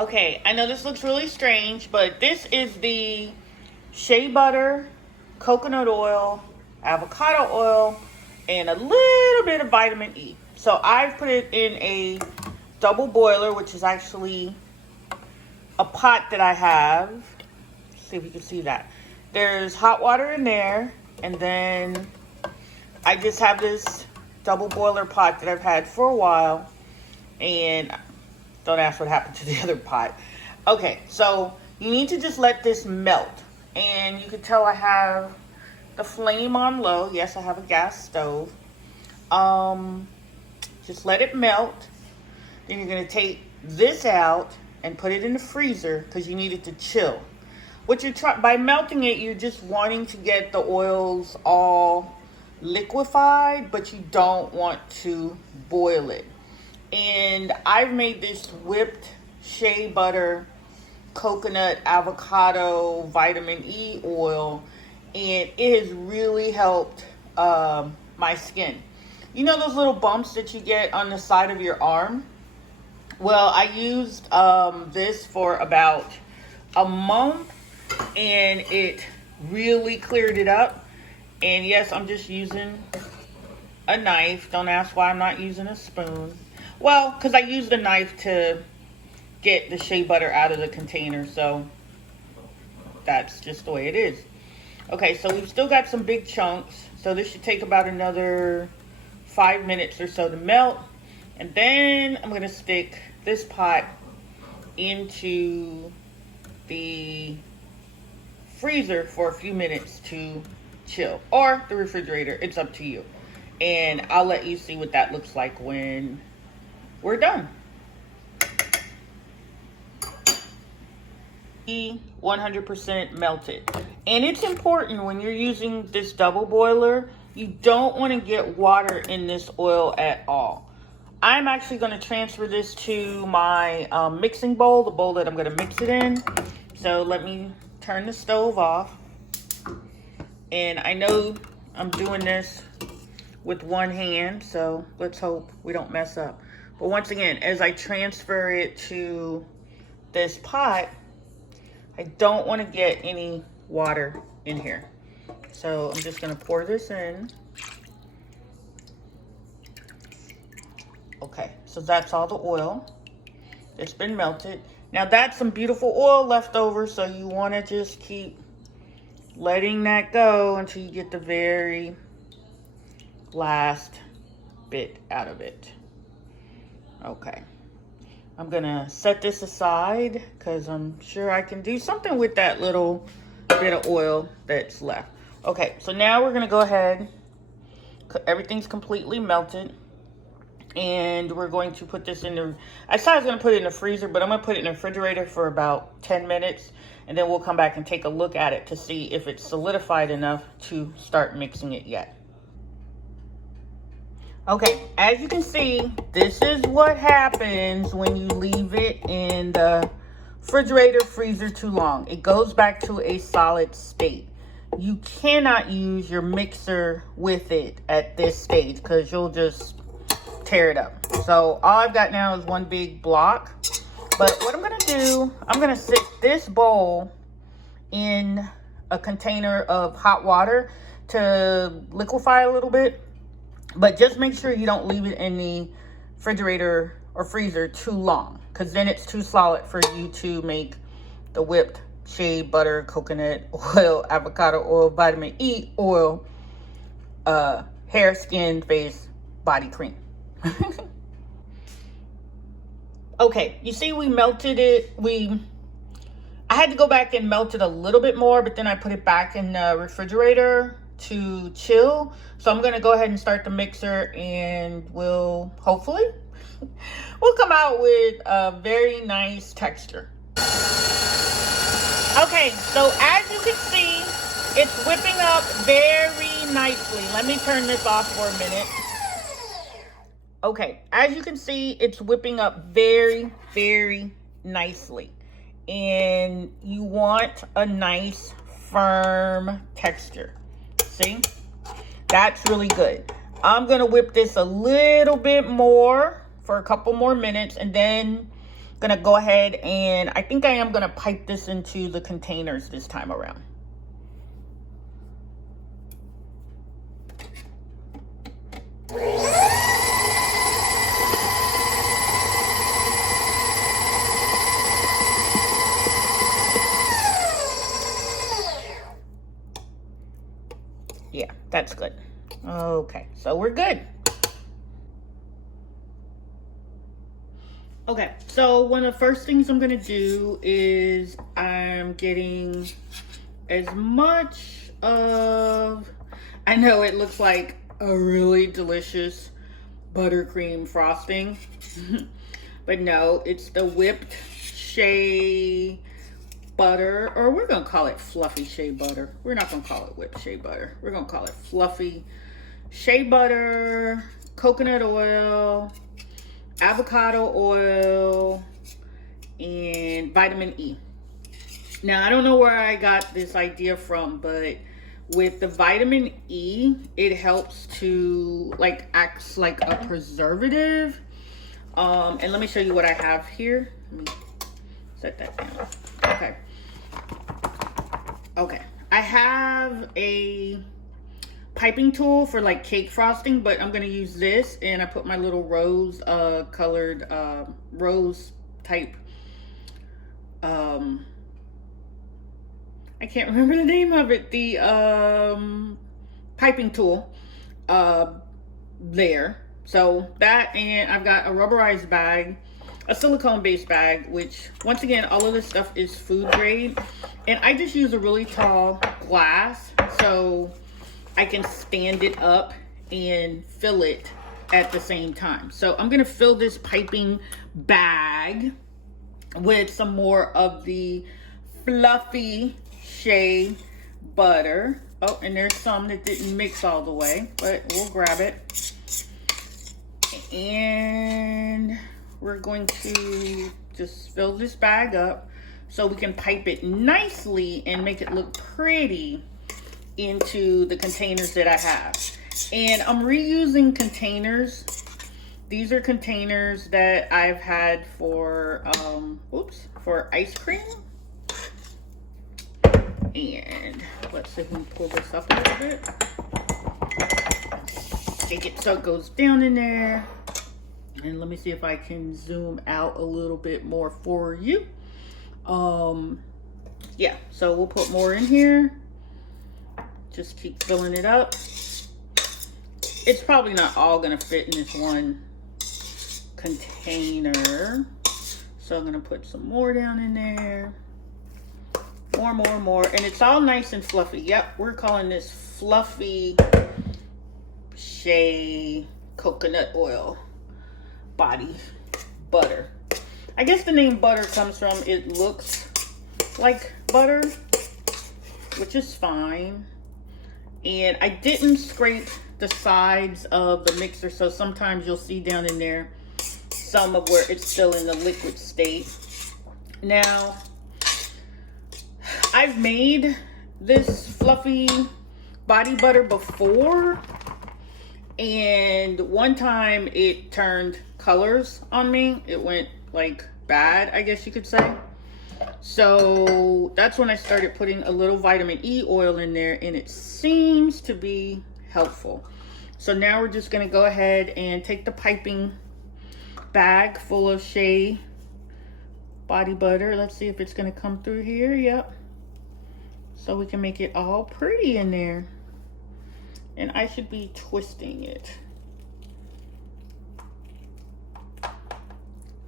Okay, I know this looks really strange, but this is the shea butter, coconut oil, avocado oil, and a little bit of vitamin E. So I've put it in a double boiler, which is actually a pot that I have. Let's see if you can see that. There's hot water in there, and then I just have this double boiler pot that I've had for a while, and don't ask what happened to the other pot. Okay, so you need to just let this melt, and you can tell I have the flame on low. Yes, I have a gas stove. Just let it melt. Then you're gonna take this out and put it in the freezer because you need it to chill. What you're by melting it, you're just wanting to get the oils all liquefied, but you don't want to boil it. And I've made this whipped shea butter, coconut, avocado, vitamin E oil, and it has really helped my skin. You know those little bumps that you get on the side of your arm? Well, I used this for about a month, and it really cleared it up. And yes, I'm just using a knife. Don't ask why I'm not using a spoon. Well, because I used the knife to get the shea butter out of the container, so that's just the way it is. Okay, so we've still got some big chunks, so this should take about another 5 minutes or so to melt. And then I'm going to stick this pot into the freezer for a few minutes to chill, or the refrigerator. It's up to you. And I'll let you see what that looks like when we're done. 100% melted. And it's important when you're using this double boiler, you don't want to get water in this oil at all. I'm actually going to transfer this to my mixing bowl, the bowl that I'm going to mix it in. So let me turn the stove off. And I know I'm doing this with one hand, so let's hope we don't mess up. But once again, as I transfer it to this pot, I don't want to get any water in here. So I'm just going to pour this in. Okay, so that's all the oil that's been melted. Now that's some beautiful oil left over, so you want to just keep letting that go until you get the very last bit out of it. Okay, I'm gonna set this aside because I'm sure I can do something with that little bit of oil that's left. Okay, so now we're gonna go ahead, everything's completely melted, and we're going to put this in the, I said I was gonna put it in the freezer, but I'm gonna put it in the refrigerator for about 10 minutes, and then we'll come back and take a look at it to see if it's solidified enough to start mixing it yet. Okay, as you can see, this is what happens when you leave it in the refrigerator, freezer too long. It goes back to a solid state. You cannot use your mixer with it at this stage because you'll just tear it up. So all I've got now is one big block. But what I'm going to do, I'm going to sit this bowl in a container of hot water to liquefy a little bit. But just make sure you don't leave it in the refrigerator or freezer too long, because then it's too solid for you to make the whipped shea butter, coconut oil, avocado oil, vitamin E oil, hair, skin, face, body cream. Okay, you see we melted it. I had to go back and melt it a little bit more, but then I put it back in the refrigerator to chill. So I'm gonna go ahead and start the mixer, and we'll hopefully we'll come out with a very nice texture. Okay, so as you can see, it's whipping up very nicely. Let me turn this off for a minute. Okay, as you can see, it's whipping up very, very nicely. And you want a nice, firm texture. See? That's really good. I'm going to whip this a little bit more for a couple more minutes, and then Gonna go ahead and I think I am gonna pipe this into the containers this time around. Yeah, that's good. Okay, so we're good. Okay, so one of the first things I'm gonna do is I'm getting as much of, I know it looks like a really delicious buttercream frosting, but no, it's the whipped shea butter, or we're gonna call it fluffy shea butter. We're not gonna call it whipped shea butter. We're gonna call it fluffy shea butter, coconut oil, avocado oil, and vitamin E. Now, I don't know where I got this idea from, but with the vitamin E, it helps to acts like a preservative. And let me show you what I have here. Let me set that down. Okay. Okay. I have a piping tool for like cake frosting, but I'm gonna use this, and I put my little rose colored rose type I can't remember the name of it, the piping tool there. So that, and I've got a rubberized bag, a silicone based bag, which once again, all of this stuff is food grade, and I just use a really tall glass so I can stand it up and fill it at the same time. So I'm gonna fill this piping bag with some more of the fluffy shea butter. Oh, and there's some that didn't mix all the way, but we'll grab it. And we're going to just fill this bag up so we can pipe it nicely and make it look pretty into the containers that I have. And I'm reusing containers. These are containers that I've had for for ice cream. And let's see if we can pull this up a little bit. Take it so it goes down in there. And let me see if I can zoom out a little bit more for you. Yeah, so we'll put more in here. Just keep filling it up. It's probably not all gonna fit in this one container. So I'm gonna put some more down in there. More. And it's all nice and fluffy. Yep, we're calling this fluffy shea coconut oil body butter. I guess the name butter comes from it looks like butter, which is fine. And I didn't scrape the sides of the mixer, so sometimes you'll see down in there some of where it's still in the liquid state. Now, I've made this fluffy body butter before, and one time it turned colors on me. It went like bad, I guess you could say. So that's when I started putting a little vitamin E oil in there, and it seems to be helpful. So now we're just gonna go ahead and take the piping bag full of shea body butter. Let's see if it's gonna come through here. Yep. So we can make it all pretty in there. And I should be twisting it.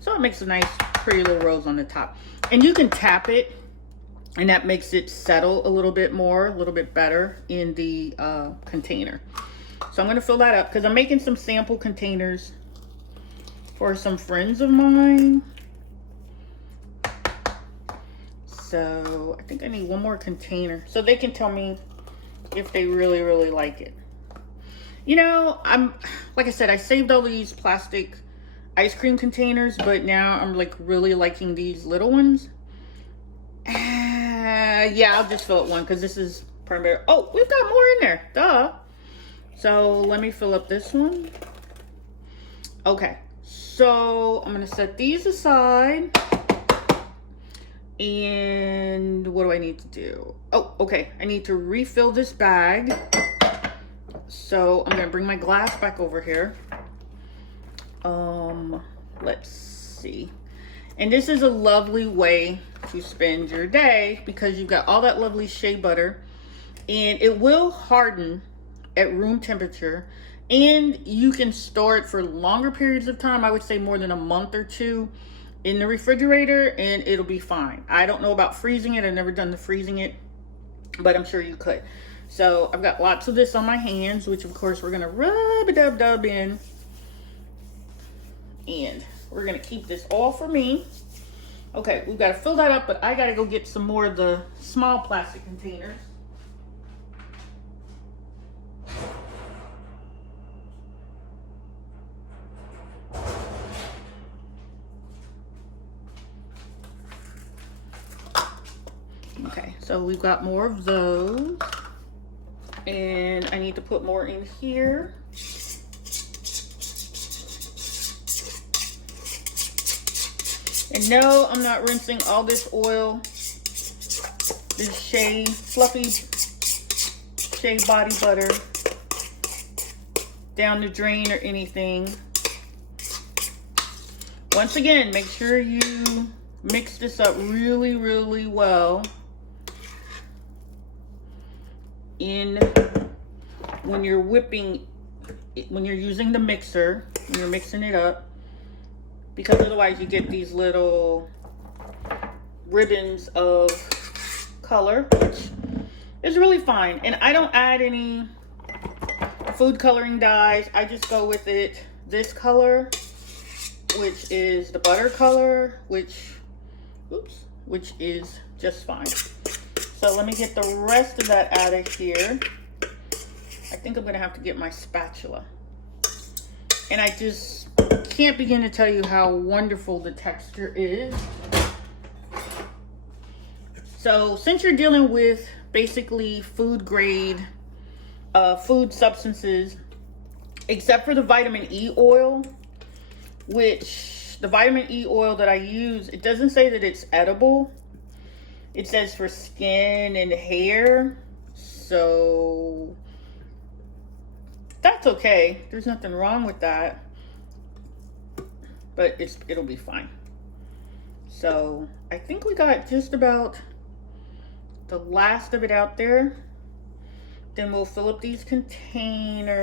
So it makes a nice pretty little rose on the top. And you can tap it, and that makes it settle a little bit more, a little bit better in the container. So I'm gonna fill that up because I'm making some sample containers for some friends of mine. So I think I need one more container so they can tell me if they really, really like it. You know, like I said, I saved all these plastic ice cream containers, but now I'm like really liking these little ones. Yeah, I'll just fill it one because this is primary. Oh, we've got more in there, duh. So let me fill up this one. Okay, So I'm gonna set these aside. And what do I need to do? Oh, okay. I need to refill this bag. So I'm gonna bring my glass back over here. Let's see. And this is a lovely way to spend your day because you've got all that lovely shea butter, and it will harden at room temperature, and you can store it for longer periods of time. I would say more than a month or two in the refrigerator, and it'll be fine. I don't know about freezing it. I've never done the freezing it, but I'm sure you could. So I've got lots of this on my hands, which of course we're gonna rub-a-dub-dub in. And we're gonna keep this all for me. Okay, we've got to fill that up, but I gotta go get some more of the small plastic containers. Okay, so we've got more of those. And I need to put more in here. And no, I'm not rinsing all this oil, this shea, fluffy shea body butter down the drain or anything. Once again, make sure you mix this up really, really well when you're whipping, when you're using the mixer, when you're mixing it up. Because otherwise you get these little ribbons of color, which is really fine. And I don't add any food coloring dyes. I just go with it, this color, which is the butter color, which is just fine. So let me get the rest of that out of here. I think I'm gonna have to get my spatula. And I just can't begin to tell you how wonderful the texture is. So since you're dealing with basically food grade food substances, except for the vitamin E oil, which the vitamin E oil that I use, it doesn't say that it's edible. It says for skin and hair. So that's okay. There's nothing wrong with that. But it'll be fine. So I think we got just about the last of it out there. Then we'll fill up these containers.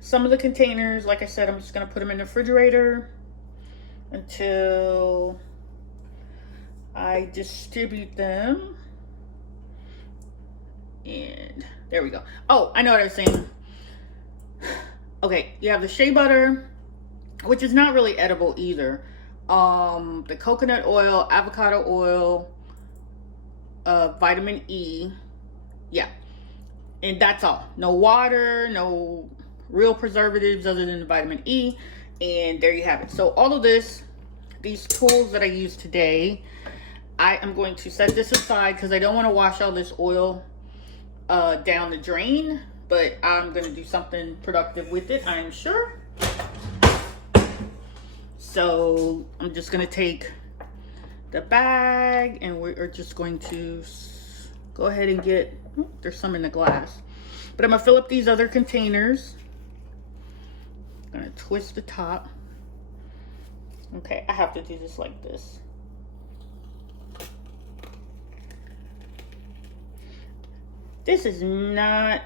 Some of the containers, like I said, I'm just gonna put them in the refrigerator until I distribute them. And there we go. Oh, I know what I was saying. Okay, you have the shea butter, which is not really edible either. The coconut oil, avocado oil, vitamin E. Yeah. And that's all. No water, no real preservatives other than the vitamin E. And there you have it. So all of this, these tools that I use today, I am going to set this aside because I don't want to wash all this oil down the drain. But I'm going to do something productive with it, I'm sure. So I'm just going to take the bag and we're just going to go ahead and get, there's some in the glass. But I'm going to fill up these other containers. I'm going to twist the top. Okay, I have to do this like this. This is not,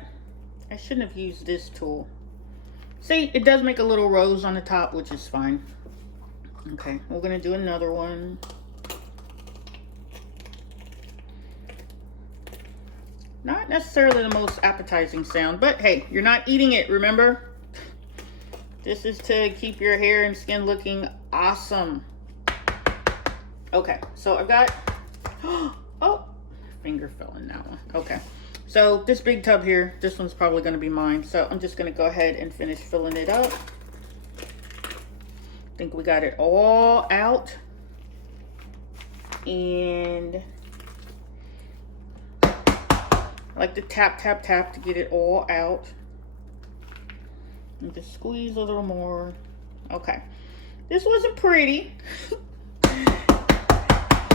I shouldn't have used this tool. See, it does make a little rose on the top, which is fine. Okay, we're gonna do another one. Not necessarily the most appetizing sound, but hey, you're not eating it, remember? This is to keep your hair and skin looking awesome. Okay, so I've got, oh, finger fell in that one. Okay, so this big tub here, this one's probably gonna be mine. So I'm just gonna go ahead and finish filling it up. I think we got it all out. And I like to tap, tap, tap to get it all out. And just squeeze a little more. Okay. This wasn't pretty.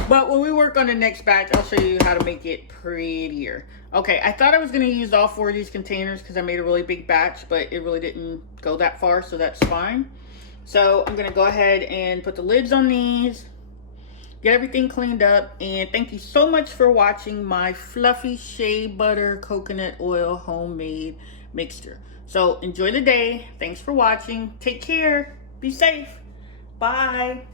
But when we work on the next batch, I'll show you how to make it prettier. Okay, I thought I was going to use all 4 of these containers because I made a really big batch, but it really didn't go that far, so that's fine. So I'm going to go ahead and put the lids on these, get everything cleaned up, and thank you so much for watching my fluffy shea butter coconut oil homemade mixture. So enjoy the day. Thanks for watching. Take care. Be safe. Bye.